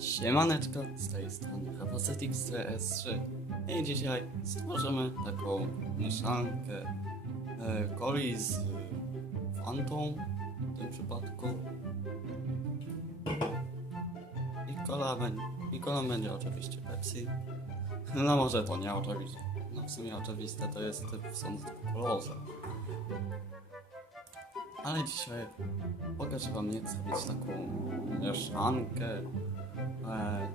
Siemaneczko, z tej strony Capacitix CS3 i dzisiaj stworzymy taką mieszankę e, coli z fantą w tym przypadku. I będzie, i kola będzie oczywiście Pepsi. No może to nie oczywiste no w sumie oczywiste to jest w sąd kolorze ale dzisiaj pokażę wam jak zrobić taką mieszankę e,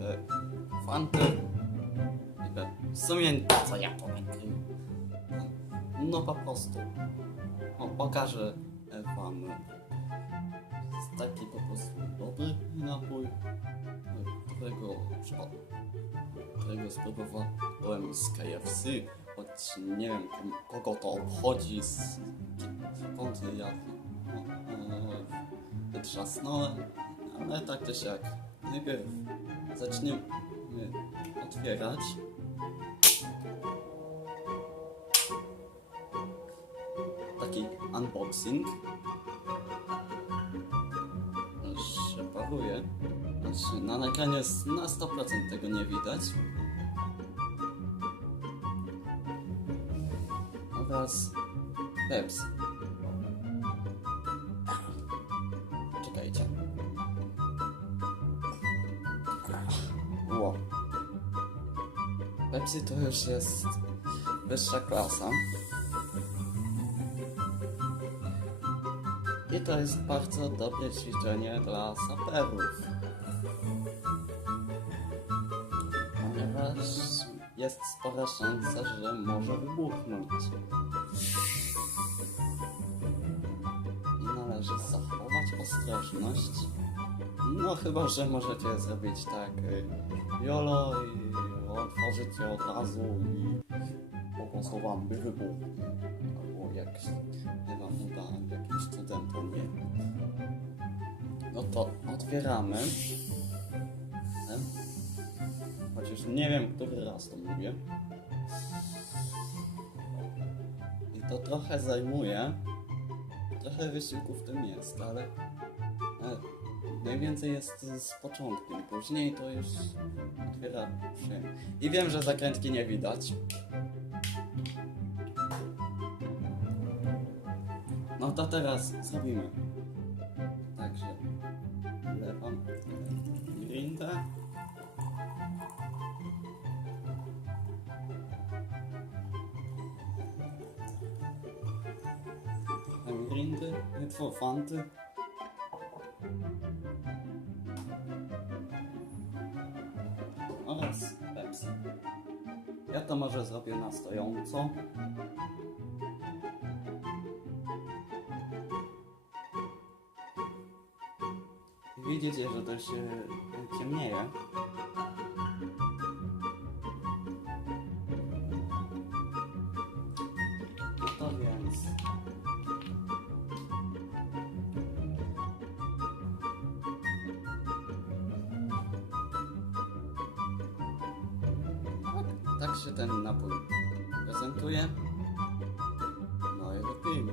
e, fanty w sumie co ja powiem? No po prostu o, pokażę wam taki po prostu dobry napój którego którego spróbowałem z KFC choć nie wiem kogo to obchodzi z skąd ja no, e, wytrzasnąłem. Ale tak też jak najpierw zaczniemy otwierać. Taki unboxing. Się paruje znaczy na nagraniu na 100% tego nie widać. Oraz Pepsi Pepsi to już jest wyższa klasa. I to jest bardzo dobre ćwiczenie dla saperów. Ponieważ jest spora szansa, że może wybuchnąć. I należy zachować ostrożność. No chyba, że możecie zrobić tak y, jolo i otworzyć je od razu i po prostu wam by wybuchł. Albo jak wam uda jakimś cudem nie. No to otwieramy. Chociaż nie wiem, który raz to mówię. I to trochę zajmuje. Trochę wysiłku w tym jest, ale najwięcej jest z początkiem. Później to już otwiera się. I wiem, że zakrętki nie widać. No to teraz zrobimy. Także wlewam grindę. Tam grindy, nie oraz Pepsi. Ja to może zrobię na stojąco. Widzicie, że to się ciemnieje. No to więc... Tak się ten napój prezentuje. No i wypijmy.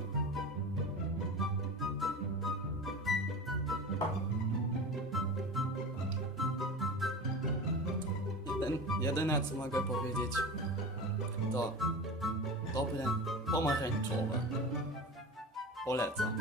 Jeden, jedyne co mogę powiedzieć to dobre pomarańczowe. Polecam.